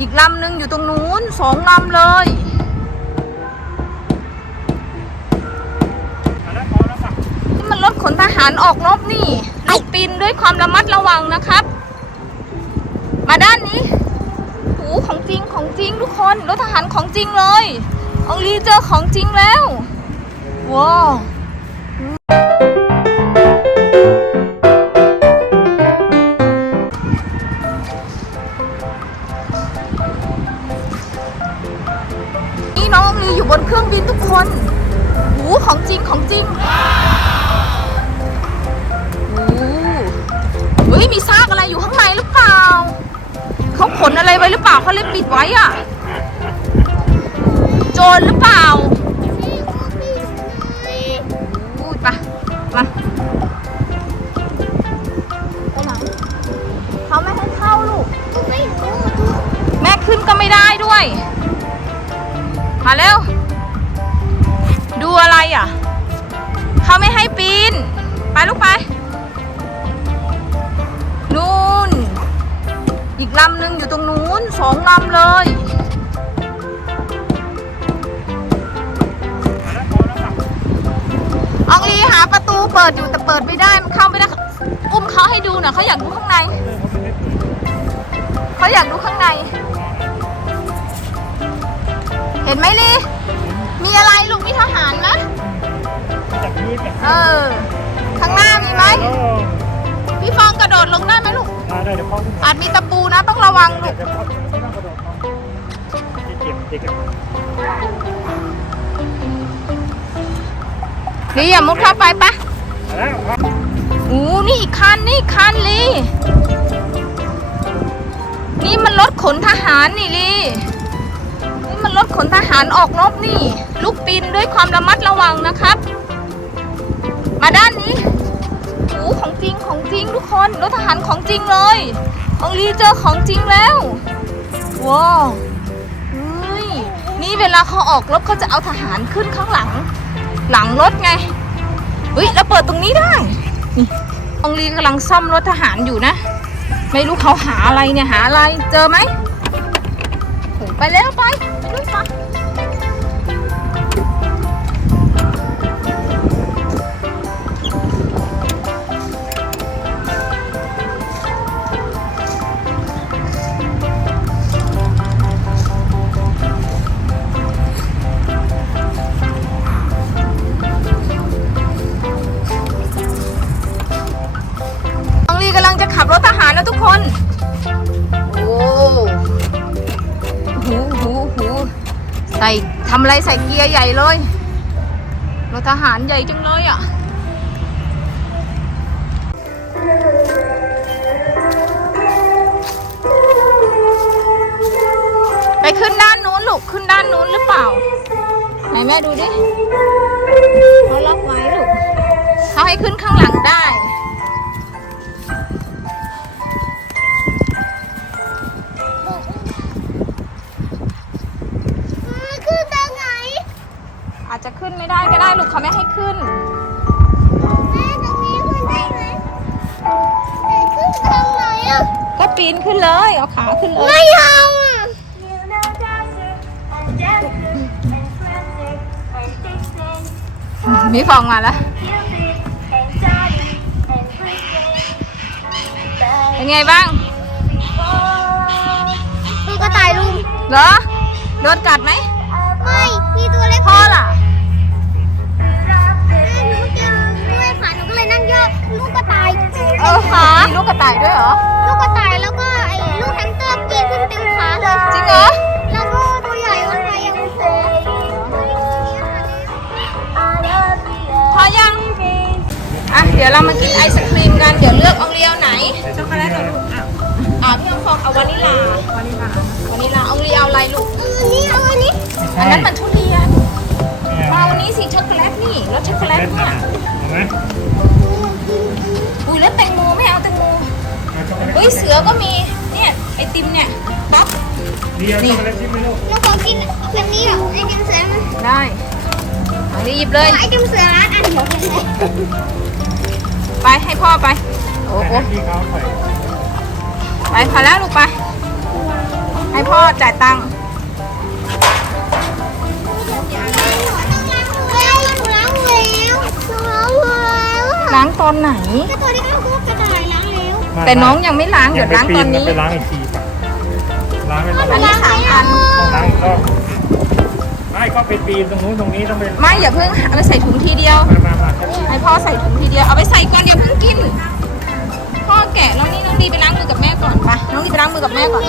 อีกลำหนึ่งอยู่ตรงนู้นสองลำเลยนี่มันรถขนทหารออกรบนี่ลูกปีนด้วยความระมัดระวังนะครับ มาด้านนี้โอ้ของจริงของจริงทุกคนรถทหารของจริงเลยอองลีเจอของจริงแล้วว้าว นี่น้องอองลีอยู่บนเครื่องบินทุกคนโอ้ของจริงของจริงโอ้เฮ้ยมีซากอะไรอยู่ข้างในหรือเปล่า เขาขนอะไรไว้หรือเปล่าเขาเลยปิดไว้อะโจรหรือเปล่าอู้ยไปมา สองลำเลยอองลีหาประตูเปิดอยู่แต่เปิดไม่ได้มันเข้าไม่ได้อุ้มเขาให้ดูหน่อยเขาอยากดูข้างในเขาอยากดูข้างใน เห็นไหมลีมีอะไรลูกมีทหารไหมจากพื้นเนี่ยเออ ข้างหน้ามีไหมโอ้พี่ฟองกระโดดลงได้ไหมลูกได้ได้เดี๋ยวพ่อขึ้นอาจมีตะปูนะต้องระ วังลูกนี่อไม่ต้องกระโดดพ่อเจ็บเจ็บเจ็บลีอย่ามุดเข้าไปปะมาแล้วพ่ออู้นี่อีกคันนี่อีกคันลีนี่มันรถขนทหารนี่ลีนี่มันรถขนทหารออกรบนี่ ลูกปีนด้วยความระมัดระวังนะครับ มาด้านนี้โอ้ของจริงของจริงทุกคนรถทหารของจริงเลย องลีเจอของจริงแล้ว ว้าวเฮ้ยนี่เวลาเขาออกรบเขาจะเอาทหารขึ้นข้างหลัง หลังรถไงเฮ้ยแล้วเปิดตรงนี้ได้ นี่อองลีกำลังซ่อมรถทหารอยู่นะ ไม่รู้เขาหาอะไรเนี่ยหาอะไร เจอไหมโหไปแล้วไปไป โอ้หูหูหูใส่ทำอะไรใส่เกียร์ใหญ่เลยรถทหารใหญ่จังเลยอะไปขึ้นด้านนู้นลูกขึ้นด้านนู้นหรือเปล่า ไหนแม่ดูดิเขาล็อกไว้ลูกเขาให้ขึ้นข้างหลังได้ ไม่ได้ก็ได้ลูกเขาไม่ให้ขึ้น แม่ตรงนี้ขึ้นได้ไหมแต่ขึ้นตรงไหนอะก็ปีนขึ้นเลย เอาขาขึ้นเลย ไม่เอาอะมีฟองมาแล้วเป็นไงบ้างมีกระต่ายลุงเหรอ โดนกัดไหมไม่ มีตัวเล็กพ่อล่ะ ดี๋ยวเรามากินไอศครีมกัน เดี๋ยวเลือกเอาเรียวไหน ช็อกโกแลตกับลูกอะอ่าพี่ฟองเอาวานิลาวานิลาวานิลาเอาเรียวอะไรลูกอันนี้เอาอันนี้อันนั้นมันทุเรียนเนี่ยมาวันนี้สีช็อกโกแลตนี่รสช็อกโกแลตเนี่ยเห็นไหมอุ้ยแล้วแตงโมไม่เอาแตงโมเอาช็อกโกแลตเฮ้ยเสือก็มีเนี่ยไอติมเนี่ยป๊อปเดียวช็อกโกแลตชิมไหมลูกหนูขอกินแบบนี้เหรอไอติมเสือมันได้เอารีบเลย ไอติมเสือร้านอันเดียวกันเลย ไปให้พ่อไป โอ้โหที่เขาใส่ไปพอแล้วลูกไป ให้พ่อจ่ายตังค์ล้างแล้วล้างแล้วล้างตอนไหนก็ตัวนี้ก็คือกระต่ายล้างแล้วแต่น้องยังไม่ล้างเดี๋ยวล้างตอนนี้ไปล้างอีกทีป่ะล้างไม่มาอันนี้สามอันต้องล้างอีกรอบไม่ก็ไปปีนตรงนู้นตรงนี้ต้องเป็นไม่อย่าเพิ่งเอาไปใส่ถุงทีเดียวมามามาแค่ปีนให้พ่อใส่ถุงทีเดียวเอาไปใส่ก่อนอย่าเพิ่งกินือกับแม่ก่อน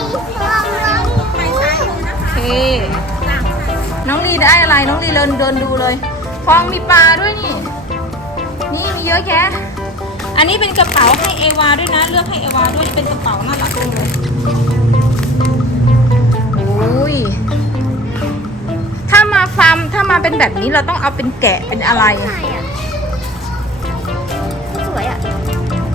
โอเค น้องลีได้อะไร น้องลีเดินเดินดูเลย ฟองมีปลาด้วยนี่ นี่มีเยอะแยะ อันนี้เป็นกระเป๋าให้เอวาด้วยนะ เลือกให้เอวาด้วย เป็นกระเป๋าน่ารักจังเลยโอ้ย ถ้ามาฟาร์มถ้ามาเป็นแบบนี้เราต้องเอาเป็นแกะเป็นอะไร ใช่